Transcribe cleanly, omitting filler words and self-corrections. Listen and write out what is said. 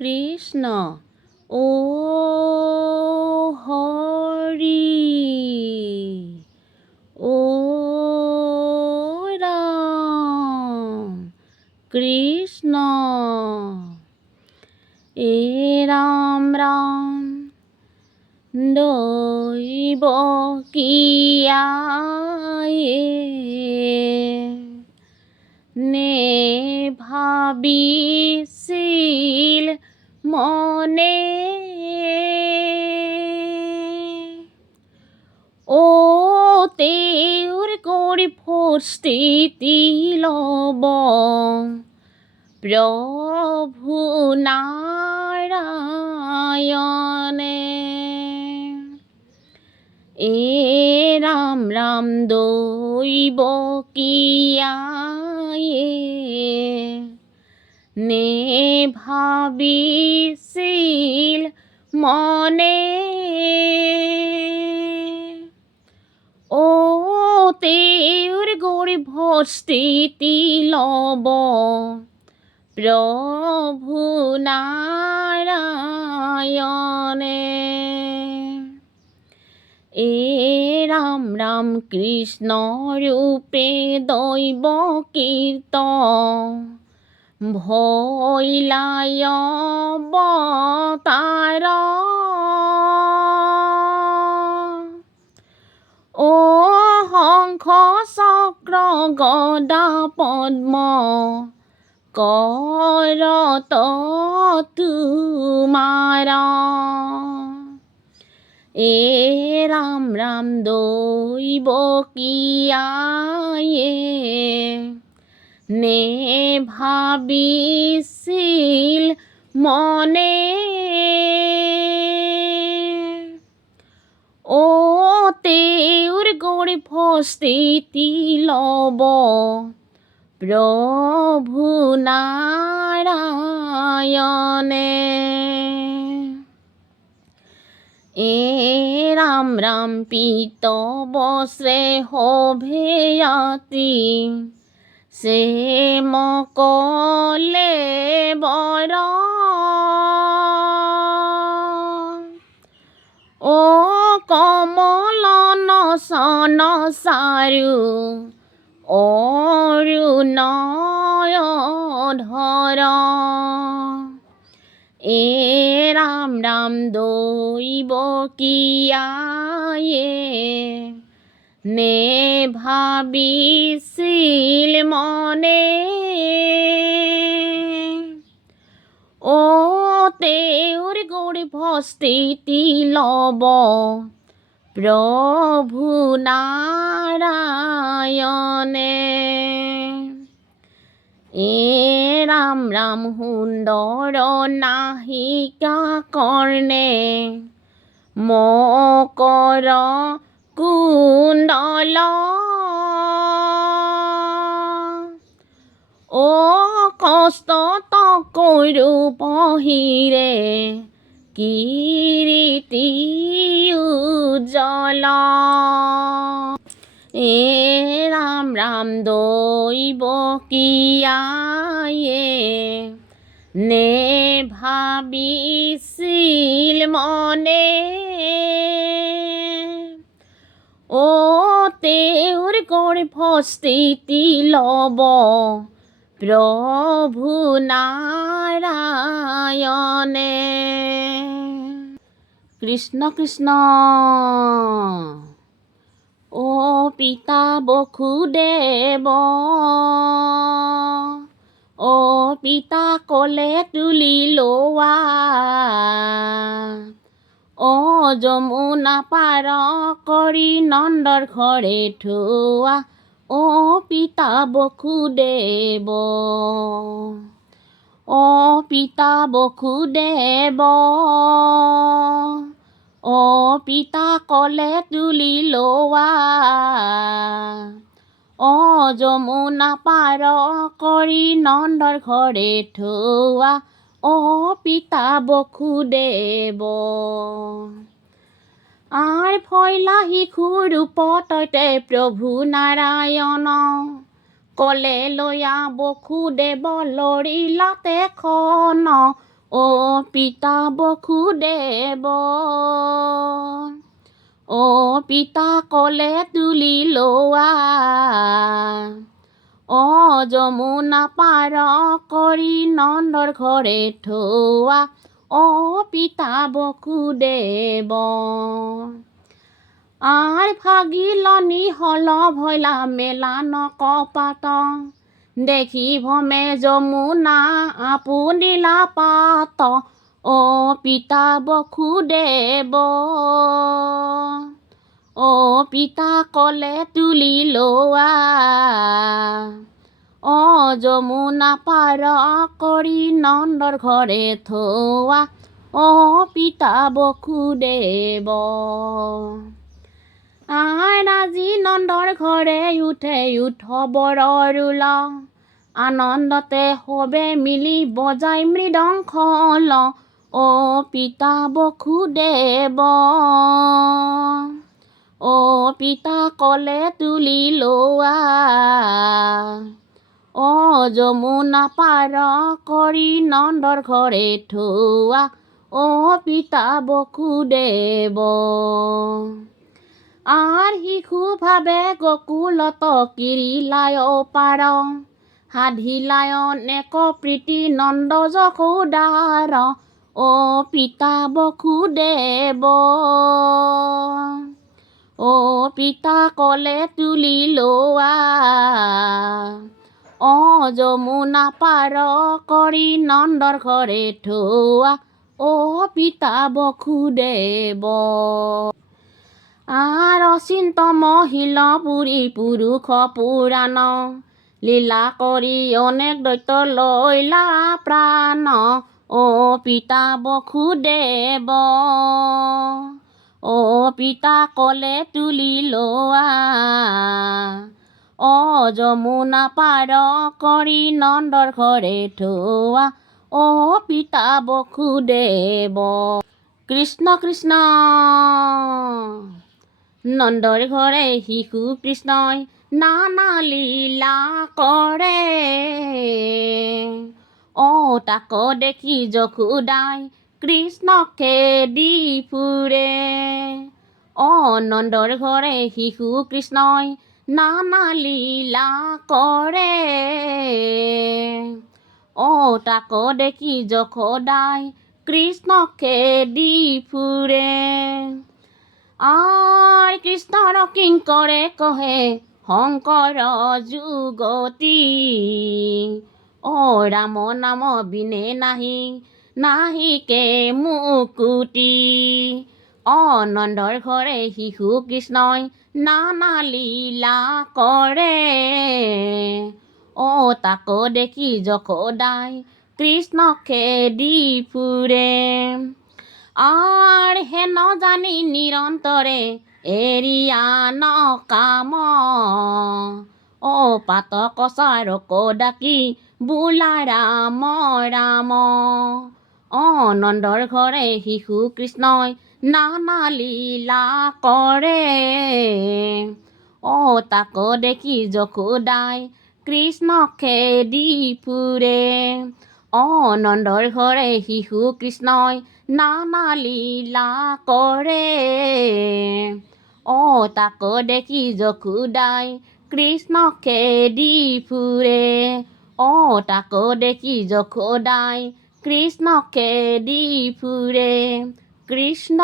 কৃষ্ণ ও হৰি ও ৰাম কৃষ্ণ এ ৰাম ৰাম দৈব কিয়ায়ে নে ভাবিছিল মনে ও তেওঁৰ কৰি ফস্তিতি লব প্ৰভু নাৰায়ণে এ ৰাম ৰাম দৈব কিয়ায়ে নে ভাবিছিল মনে ও তেওঁৰ গৰ্ভস্থিতি লব প্ৰভু নাৰায়ণে এ ৰাম ৰাম কৃষ্ণ ৰূপে দৈব কীৰ্তন ভৈলায় অৱতাৰ ও শংখ চক্ৰ গদা পদ্ম কৰত তোমাৰ এ ৰাম ৰাম দৈব কিয়ায়ে নে ভাবিছিল মনে ও তেওঁৰ গৰ্ভস্থিতি লব প্ৰভু নাৰায়ণে এ ৰাম ৰাম পিত বস্ৰে শোভেয়তি সে মকলে বৰ ও কমল নচন চাৰু অৰুণধৰ এ ৰাম ৰাম দৈব কিয়ায়ে নে ভাবিছিল মনে ও তেওঁৰ গৰ্ভস্থিতি লব প্ৰভু নাৰায়ণে এ ৰাম ৰাম সুন্দৰ নাহিকা কৰ্ণে মকৰ কুণ্ডল ও কষ্ট তকৰু পহিৰে কিৰীতি উজ্জ্বল এ ৰাম ৰাম দৈব কিয়ায়ে নে ভাবিছিল মনে ও তেওঁৰ গৰ্ভস্থিতি লব প্ৰভু নাৰায়ণে কৃষ্ণ কৃষ্ণ ও পিতা বসুদেৱ ও পিতা কলে তুলি লোৱা ও যমুনা পাৰ কৰি নন্দৰ ঘৰে থোৱা ও পিতা বসুদেৱ ও পিতা বসুদেৱ ও পিতা কলে তুলি লোৱা ও যমুনা পাৰ কৰি নন্দৰ ঘৰে থোৱা ও পিতা বসুদেৱ আৰ ফৈলা শিশু ৰূপ তৈতে প্ৰভু নাৰায়ণ কলে লয়া বসুদেৱ লৰিলাতে খন পিতা বসুদেৱ পিতা কলে তুলি লোৱা যমুনা পাৰ কৰি নন্দৰ ঘৰে থোৱা পিতা বসুদেৱ ভাগিলনি হল ভৈলা মেলা নকপাত দেখি ভমে যমুনা আপুনিলা পাত পিতা বসুদেৱ পিতা কলে তুলি লোৱা যমুনা পাৰ কৰি নন্দৰ ঘৰে থোৱা পিতা বসুদেৱ আজি নন্দৰ ঘৰে উঠে উৎসৱৰ ৰোল আনন্দতে সবে মিলি বজাই মৃদংখল পিতা বসুদেৱ পিতা কলে তুলি লোৱা যমুনা পাৰ কৰি নন্দৰ ঘৰে থোৱা পিতা বসুদেৱ শিশু ভাবে গকুলত কিৰিলায় পাৰ সাধিলায় নেক প্ৰীতি নন্দ যশোদাৰ পিতা বসুদেৱ পিতা কলে তুলি লোৱা যমুনা পাৰ কৰি নন্দৰ ঘৰে থোৱা পিতা বসুদেৱ অচিন্ত মহিল পুৰী পুৰুষ পুৰাণ লীলা কৰি অনেক দৈত্য লৈলা প্ৰাণ পিতা বসুদেৱ পিতা কলে তুলি লোৱা যমুনা পাৰ কৰি নন্দৰ ঘৰে থোৱা পিতা বসুদেৱ কৃষ্ণ কৃষ্ণ নন্দৰ ঘৰে শিশু কৃষ্ণই নানা লীলা কৰে তাক দেখি যশোদাই কৃষ্ণকে দি ফুৰে নন্দৰ ঘৰে শিশু কৃষ্ণই নানা লীলা কৰে তাক দেখি যশোদাই কৃষ্ণকে দি ফুৰে কৃষ্ণৰ কিংকৰে কহে শংকৰ যুগতি ৰাম নাম বিনে নাহিকে মুকুতি নন্দৰ ঘৰে শিশু কৃষ্ণই নানা লীলা কৰে তাক দেখি যশোদাই কৃষ্ণকে দি ফুৰে হেন জানি নিৰন্তৰে এৰিয়া নকাম পাত কছাৰক ডাকি বোলা ৰাম ৰাম নন্দৰ ঘৰে শিশু কৃষ্ণই নানা লীলা কৰে তাক দেখি যশোদাই কৃষ্ণকে দি ফুৰে নন্দৰ ঘৰে শিশু কৃষ্ণই নানা লীলা কৰে তাক দেখি যশোদাই কৃষ্ণকে দি ফুৰে তাক দেখি যশোদাই কৃষ্ণকে দি ফুৰে কৃষ্ণ